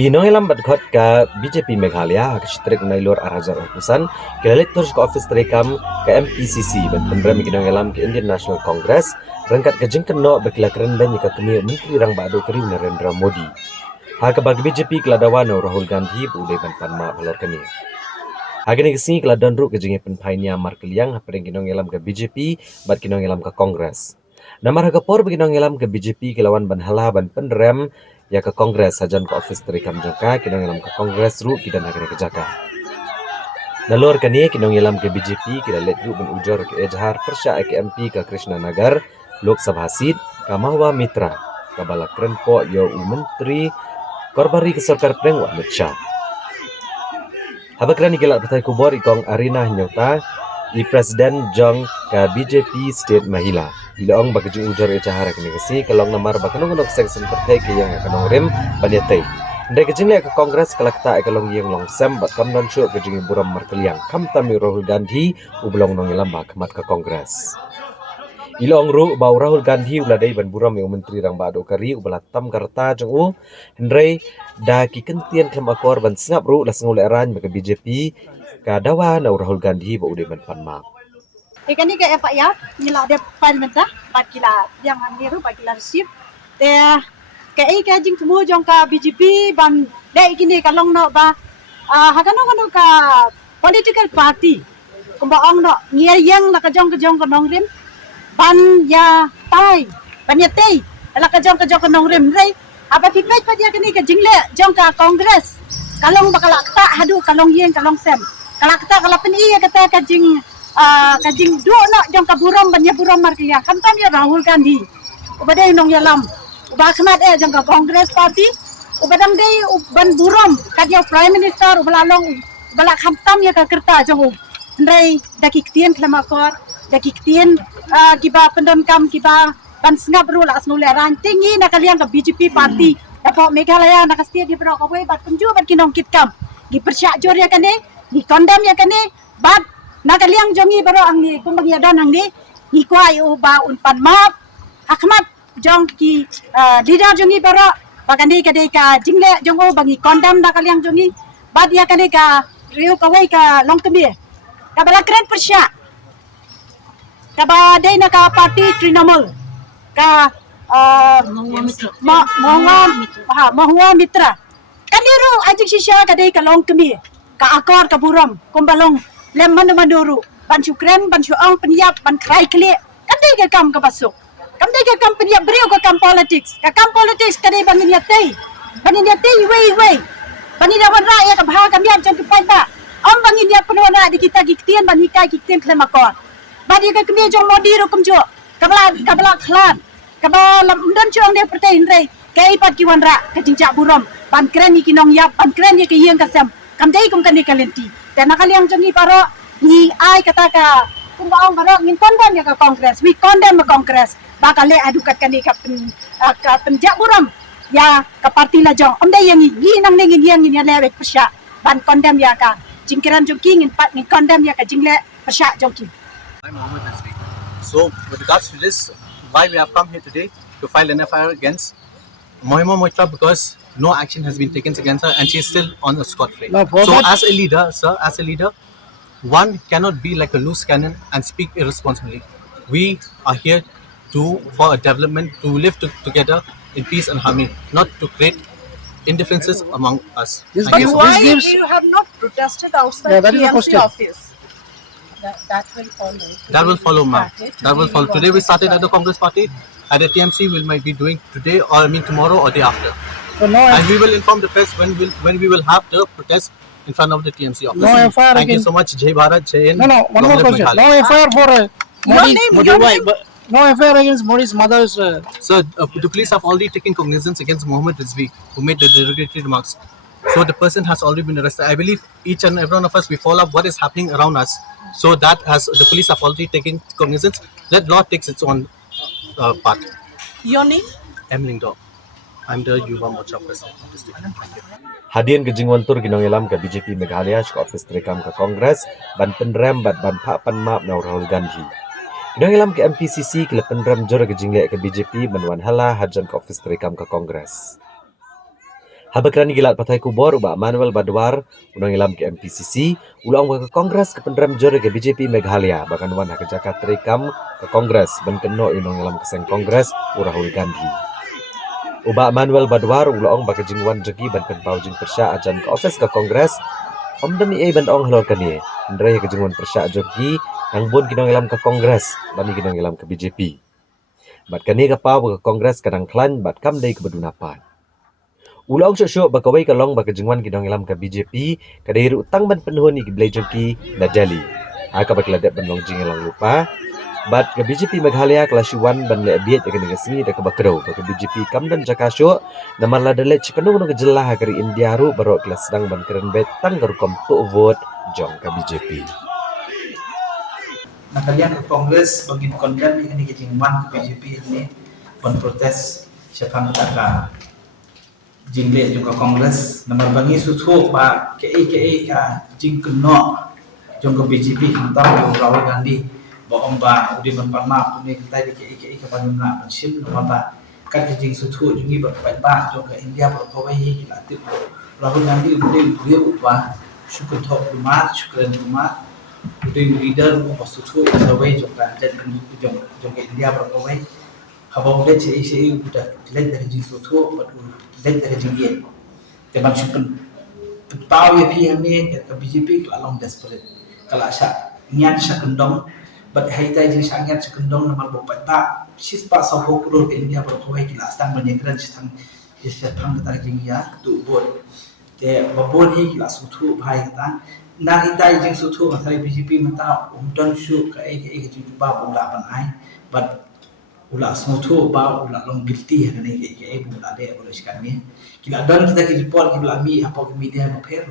Kinong ilang badkot ka BJP Meghalaya kastrik na ilor arajar utusan ke electors ke office terekam ke MPCC ban penrem kinong ilam ke Indian National Congress rangkat kajing keno bekilakran dan ka kemi menteri rang bado keri Narendra Modi. Ha ke bagi BJP keladawan Rahul Gandhi budai ban panma balor keni. Agani kesi keladan ru kajing penpainya markeliang hapering kinong ilam ke BJP bat kinong ilam ke Congress. Namar hagapor kinong ilam ke BJP kelawan ban hala ban penrem ya ke Kongres sajan ke office terikam jangka kinong ilam ke Kongres ru kidan agak ke jaka. Nalur kani kinong ilam ke BJP kida let ru ben ujor ke Ejhar persya ke MP ke Krishna Nagar Lok Sabha Seat ke Mahwa Mitra ke balakren po yo menteri korbari ke sarkar preng wa Mitcha. Habakran ikilat patai kubor ikong arena nyota i Presiden Jong ke BJP State Mahila. Ilong bagaju ujar Ejhar kini kesi kalong namar bakanong section partai ke yang kanong rim banyatai. Ndai kejing le ke Kongres kalakta kalong yang long sem bat kam non syuk kejing buram markeliang kam tami Rahul Gandhi ublong nong ilam kemat ke Kongres. Ilong ru bau Rahul Gandhi uladai ban buram yang menteri rang bado kari ubalatam karta jeng u hendrai da ki kentian kem akor ban singap ru la sengule ran ke BJP ka dawa na Rahul Gandhi ba udai ban panma. Ikan ni ke apa ya? Nila ada parlimen dah, 4 kila yang haniru 4 kila receive. Te ke jing semua jong ka BJP ban dai kini kalong no ba hakanong ka political party. Kumbaong no ngier yang nak kejong kanong rim ban ya tai ban ya tei ala kejong kanong rim rai apa feedback pa dia kini ke jingle jong ka Congress. Kalong bakal tak hadu kalong yang kalong sem. Kalak ta kalapen iya kata kajing kajing do nak jong kaburam banyak buram markia kantam ya Rahul Gandhi ubadai nong yalam ubakmat jong ka Congress party ubadang dei ban buram kadia prime minister ubalalong balak kantam ya ka kerta jong ndai dakik tien klamakor dakik tien kiba pendon kam kiba ban sngap ru la asnule ran tingi nakaliang ka BJP party dapat Meghalaya nakastia di bro kawai bat penju bat kinong kitkam gi persyak jor ya kane gi condemn ya kane bat nakaliang jongi baro ang ni kumbagia dan ang ni kuai uba unpan map hakmat jong ki leader jongi baro bagandi kadai ka jingle jongo bangi condemn nakaliang jongi bad ya kadai ka riu kawai ka long kemi ka bala kren persya ka badai na ka party Trinamool ka Mahwa Mitra kandiru ajik sisya kadai ka long kemi ka akor ka buram kumbalong lem mandu ban syukren ban syuang peniap ban krai klik kadai ke kam ke basuk kadai ke kam peniap beriu ke kam politics kadai ban niatei wei ban ni dawan ra ya ka bha kam yan jang ke pai ba om ban ni niat penona di kita giktian ban hikai giktian klem akor ban dia ke kemi jong Modi ru kum jo kabla khlan kabla undan chuang de pertai hindrai kai pat ki wan ra ke jingjak buram ban kren ni kinong yap ban kren ni ke yang kasam kam dai kum kan ni kalenti dan nakaliang jongi paro ni ai kata ka kumbaong paro ngin condemn ya ka Congress we condemn the Congress bakale adukat kan ni ka penjak buram ya ka parti la jong omdai yang ni nang ngin yang ni lewek persya ban condemn ya ka jingkiran joki ngin pat ngin condemn ya ka jingle persya joki. I'm Mohammed Nazri. So with regards to this, why we have come here today to file an FIR against Mahima Mitra because no action has been taken against her and she is still on a scot-free. No, so as a leader, sir, one cannot be like a loose cannon and speak irresponsibly. We are here for a development, to live together in peace and harmony, not to create indifferences among us. But why you have not protested outside the TMC office? That will follow. Ma'am. That will follow. Today we started at the Congress party. At the TMC we might be doing today or tomorrow or day after. So and we will inform the press when we will have the protest in front of the TMC office. No FIR Thank you so much. Jai Bharat, Jai Hind. No, one more question. No FIR for no FIR against Modi's mother. Sir, the police have already taken cognizance against Mohammed Rizvi, who made the derogatory remarks. So the person has already been arrested. I believe each and every one of us, we follow up what is happening around us. So that the police have already taken cognizance. Let law takes its own part. Your name? Emling Dok. I'm the Yuva Mocha President of the district. Thank you. Hadian ke jingwan tur ginong ilam ke BJP Meghalaya ke office trekam ke Kongres ban penrem bat ban pak pan map na Rahul Gandhi. Ginong ilam ke MPCC ke penrem jor ke jingle ke BJP menwan hala hajan ke office trekam ke Kongres. Habakrani gilat patai kubor ubak Manuel Badwar unang ilam ke MPCC ulang ke Kongres ke penrem jor ke BJP Meghalaya bahkan wan ke Jakarta trekam ke Kongres ban keno unang ilam ke seng Kongres Rahul Gandhi. Ubak Manuel Badwar ulang baka jingwan jegi ban penpau jing persya ajan ke office ke Kongres om dani ban ong halor kani ndrai ke jingwan persya jogi kang bun kinong ilam ke Kongres bani kinong ilam ke BJP bat kani ke pau ke Kongres kadang klan bat kam dai ke bedunapan ulang syok bakawai ke long baka jingwan kinong ilam ke BJP kadai ru utang ban penuhun ni ke blai jogi na Delhi aka bakladep ban long jing ilang lupa Bat ke BJP Meghalaya kelas 1 ban le biet ke negara sini dak bakrau ke BJP Kamdan Jakasyo nama la dele cikanu no kejelah kari India ru baru kelas sedang ban keren bet tang kom tu vote jong ke BJP. Nah kalian ke Kongres bagi konten ini ke jingwan ke BJP ini ban protes siapa taka jingle juga Kongres nomor bangi susu ba ke ka jing keno jong ke BJP hantam Rahul Gandhi Bahom ba udi berparma puni kita di ke panjuna pensim nama ba kan jing sutu jungi berpai ba jong ke India berkawai hi latip Rahul Gandhi udi beliau ba syukur thok rumah syukuran rumah udi leader ba sutu sawai jong ka jong ke India berkawai habang udah cai udah dilihat dari jing sutu dilihat dari jing ye teman syukur tahu ya pi ini ke BJP along desperate kalau syak niat syak kendong but haita jing sangat sekendong nomor bopat ba sis pa sa ho kuro ke India berkawai kila stang menyekran stang istang kita jing ya tu bot te babon hi kila sutu bhai kata na kita jing sutu masai BJP mata umdan shu ka ke jing ba bula pan ai but ula sutu ba ula long guilty ne ke bula de boleh sekarang ni kila dan kita ke report kila mi apa ke media repair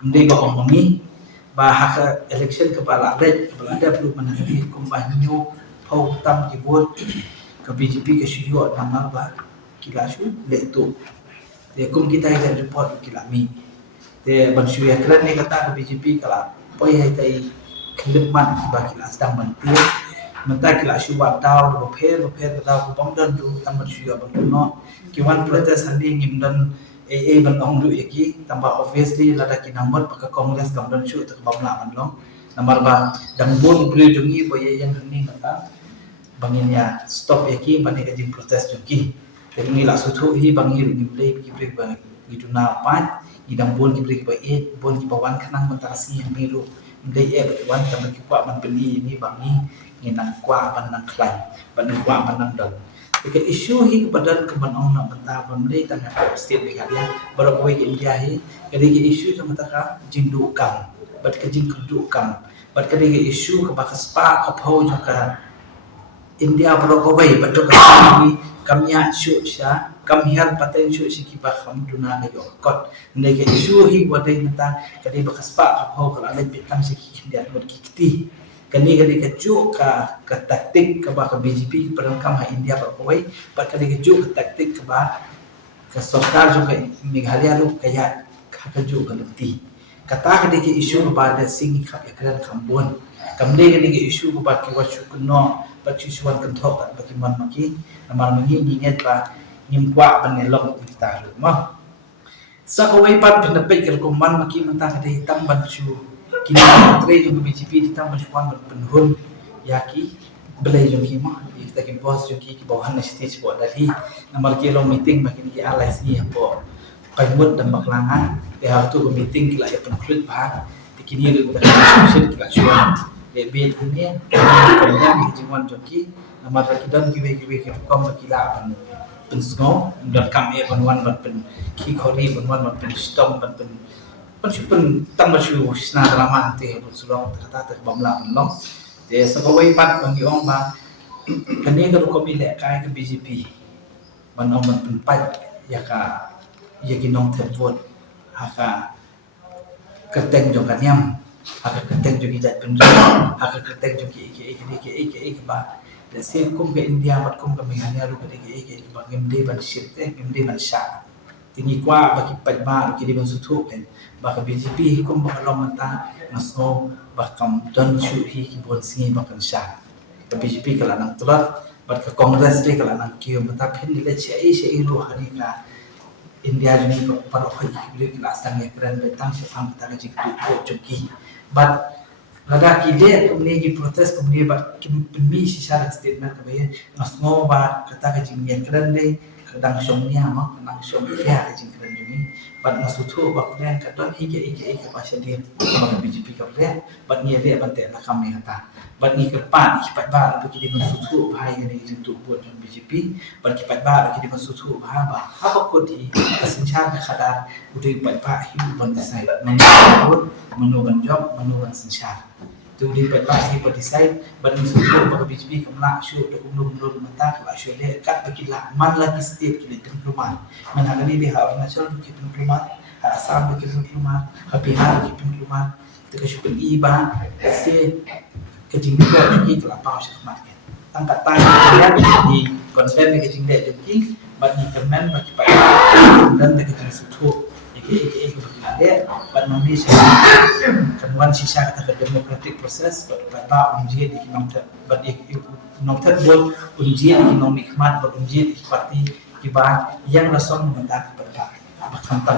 ndai ba omongi bahasa election kepala ada perlu menangani kumbanyo pau tam kibut ke BJP ke syuyo nama ba kila syu letu de kum kita ada report kila mi de ban syu ya kran ni kata ke BJP kala poi hai tai keleman ba kila sedang mentir mentah kila syu wa taw repair taw ku bang dan tu tam ban syu ban no kiwan protes handi ngimdan ban ong du yaki tambah obviously lada ki number paka Kongres kamdan syu tak bamla man long nomor ba dang bun bri jungi boye yang ni kata bangin ya stop yaki bani ka jing protest jungi tekni la sutu hi bangi ni play ki break ba itu na pat idang bun ki break ba 8 bun ki bawan kanang mentasi yang biru ndai wan tam ki kwa man peni ni bangi nginang kwa ban nang klan ban kwa ban nang dal Jika isu hi kepada kebanong nak bentah benda tanya state Meghalaya baru kau ke India hi jadi ke isu yang mereka jindukam bat ke jindukam bat ke isu ke bakas spa ke pau juga India baru kau bat ke kami kamnya isu sya kami har paten isu si kibah kami duna ke kot ndai ke isu hi wadai nata kadi bakas spa ke pau kalau ada bitang si India bat kiti kani kejuk ke taktik ke BJP perangkam ha India berkawai pat kani kejuk ke taktik ke Sarkar juga Meghalaya lu kayak kejuk ke lebih kata kani ke isu kepada sing kap ekran kambon kamne kani ke isu kepada kiwasu kuno pat isuan kentok bagi man maki amal mengi ingat ba ngimkwa benelong kita rumah sakawai pat pendapat ke kuman maki mentah kani hitam ban su kini menteri yang BJP kita mencukuan berpenhun yaki belai yang kima kita ke bos yang ki bawahan stage buat dari nomor kilo meeting makin ki alas ni apa kaimut dan baklangan dia tu ke meeting kila ya conclude bah kini ada kita discussion kila cuan lebih ini kemudian di jingwan joki nomor rakidan kiwe ke kom kila pensno dan kami banwan ban ki khori banwan ban stom ban pensipun tambah syu sna drama te sulong kata te bamla long te sabawai pat bagi ong ba kani ka ko bile kai ke BJP manom penpat ya ka ya ginong te vote haka keteng jo kanyam haka keteng jo kijat penjo haka keteng jo ki ba Let's say kum ke India bat kum ke Meghalaya ru ke ke bangim de ban ship ngim de ban sha tinggi kwa bagi pajba ki di ban sutu kan ba ka BJP kum ba long mata masno ba kam don chu hi ki bon singi ba kan sha ka BJP kala nang tulat bat ka Congress de kala nang ki mata phen le che ru hari ka India juni ko par khoi ki la sang ye kran be tang se phang ta ji tu ko chuki but Raga kide tumne ki protest kumne ba kim pimi sisa statement ka baye ngasngo ba kata ka jing ye kran le kadang somnia ma kadang somnia ka jing kran juni but ngasuthu ba kren ka don ike ba shadi ma BJP ka bre but ni le ban te na kam ni kata but ni ka pa ki pa ba ki di ngasuthu ba ye ni jing tu buat BJP but ki pa ba ki di ngasuthu ba ha ba ko di asincha ka khadar udai pa ba hi ban sai manu ban job manu ban sincha tu di pa hi pa decide ban ngasuthu ba BJP kamla shu to umur mata ka shu le kat pa kila man la ki state ki le diploma man ha ni di ha national ki diploma ha asam ki diploma ha bihar ki diploma te ka shu i ba se ke jing ko ki la pa shu ma ke tang ka ta ya di konsen ke jing de ki ban ni kemen ba ki pa dan te ka jing suthu ke ke but Malaysia kan wan sisa kata democratic process but ba unjie di nomor but nomor bol unjie di nomik mat but unjie di parti ki ba yang rasong mendak pada ba kham ta